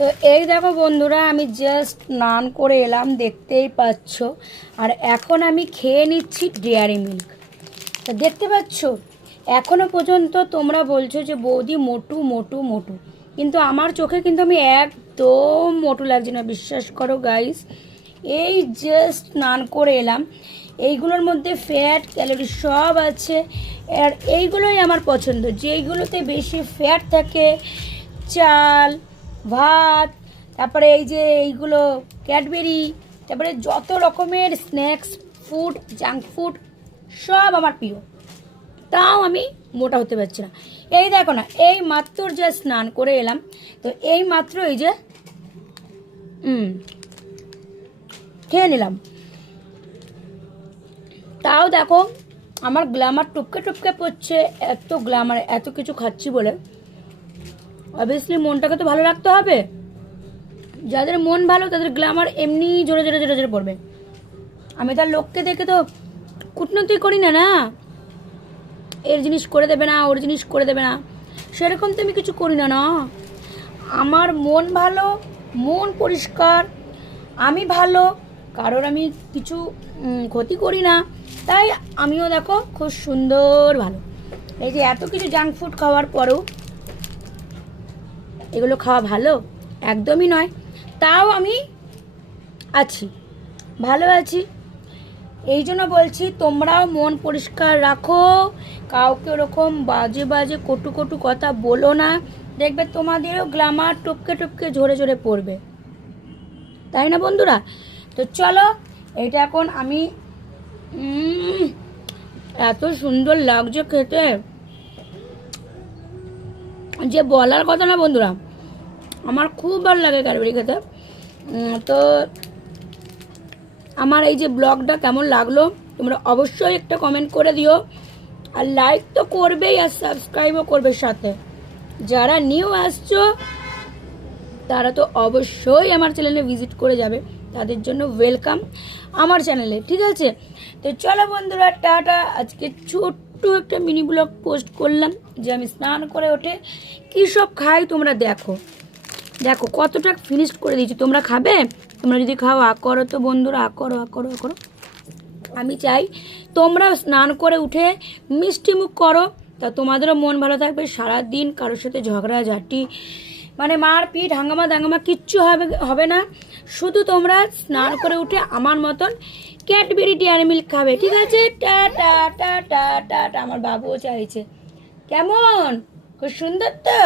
তো এই দেখো বন্ধুরা, আমি জাস্ট স্নান করে এলাম, দেখতেই পাচ্ছ। আর এখন আমি খেয়ে নিচ্ছি ডেয়ারি মিল্ক। তো দেখতে পাচ্ছ, এখনও পর্যন্ত তোমরা বলছো যে বৌদি মোটু মোটু মোটু, কিন্তু আমার চোখে কিন্তু আমি একদম মোটু লাগছে না, বিশ্বাস করো গাইস। এই জাস্ট স্নান করে এলাম, এইগুলোর মধ্যে ফ্যাট ক্যালোরি সব আছে। আর এইগুলোই আমার পছন্দ, যেইগুলোতে বেশি ফ্যাট থাকে, চাল, ভাত, তারপরে এই যে এইগুলো ক্যাডবেরি, তারপরে যত রকমের স্ন্যাক্স ফুড, জাঙ্ক ফুড সব আমার প্রিয়। তাও আমি মোটা হতে পারছি না। এই দেখো না, এই মাত্র যে স্নান করে এলাম, তো এই মাত্র এই যে খেয়ে নিলাম। তাও দেখো আমার গ্ল্যামার টুপকে টুপকে পড়ছে, এত গ্ল্যামার, এত কিছু খাচ্ছি বলে। অবভিয়াসলি মনটাকে তো ভালো রাখতে হবে। যাদের মন ভালো তাদের গ্ল্যামার এমনি জোরে জোরে জোরে জোরে পড়বে। আমি তার লোককে দেখে তো কূটনীতি করি না, না এর জিনিস করে দেবে না, ওর জিনিস করে দেবে না, সেরকম তো আমি কিছু করি না। না, আমার মন ভালো, মন পরিষ্কার, আমি ভালো, কারোর আমি কিছু ক্ষতি করি না, তাই আমিও দেখো খুব সুন্দর ভালো। এই যে এত কিছু জাঙ্ক ফুড খাওয়ার পরেও এগুলো খাওয়া ভালো একদমই নয়, তাও আমি আছি, ভালো আছি। এই জন্য বলছি তোমরাও মন পরিষ্কার রাখো, কাউকে ওরকম বাজে বাজে কটু কটু কথা বলো না, দেখবে তোমাদেরও গ্ল্যামার টপকে টপকে ঝরে ঝরে পড়বে, তাই না বন্ধুরা? তো চলো, এটা এখন আমি এত সুন্দর লাগছে খেতে যে বলার কথা না বন্ধুরা, আমার খুব ভালো লাগে ক্যাডবেরি খেতে। তো আমার এই যে ব্লগটা কেমন লাগলো তোমরা অবশ্যই একটা কমেন্ট করে দিও, আর লাইক তো করবেই, আর সাবস্ক্রাইবও করবে সাথে। যারা নিউ আসছো তারা তো অবশ্যই আমার চ্যানেলে ভিজিট করে যাবে, তাদের জন্য ওয়েলকাম আমার চ্যানেলে, ঠিক আছে? তো চলো বন্ধুরা, টাটা। আজকে ছোট্ট একটা মিনি ব্লগ পোস্ট করলাম যে আমি স্নান করে ওঠে কী সব খাই, তোমরা দেখো দেখো কতটা ফিনিশ করে দিয়েছি। তোমরা খাবে? তোমরা যদি খাও আ করো তো বন্ধুরা, আ করো আ করো আ করো। আমি চাই তোমরা স্নান করে উঠে মিষ্টি মুখ করো, তা তোমাদেরও মন ভালো থাকবে। সারাদিন কারোর সাথে ঝগড়াঝাটি, মানে মারপিট, হাঙ্গামা দাঙ্গামা কিচ্ছু হবে না। শুধু তোমরা স্নান করে উঠে আমার মতন ক্যাডবেরি ডেয়ারি মিল্ক খাবে, ঠিক আছে? Tata tata tata. আমার বাবুও চাইছে। কেমন? খুব সুন্দর তো।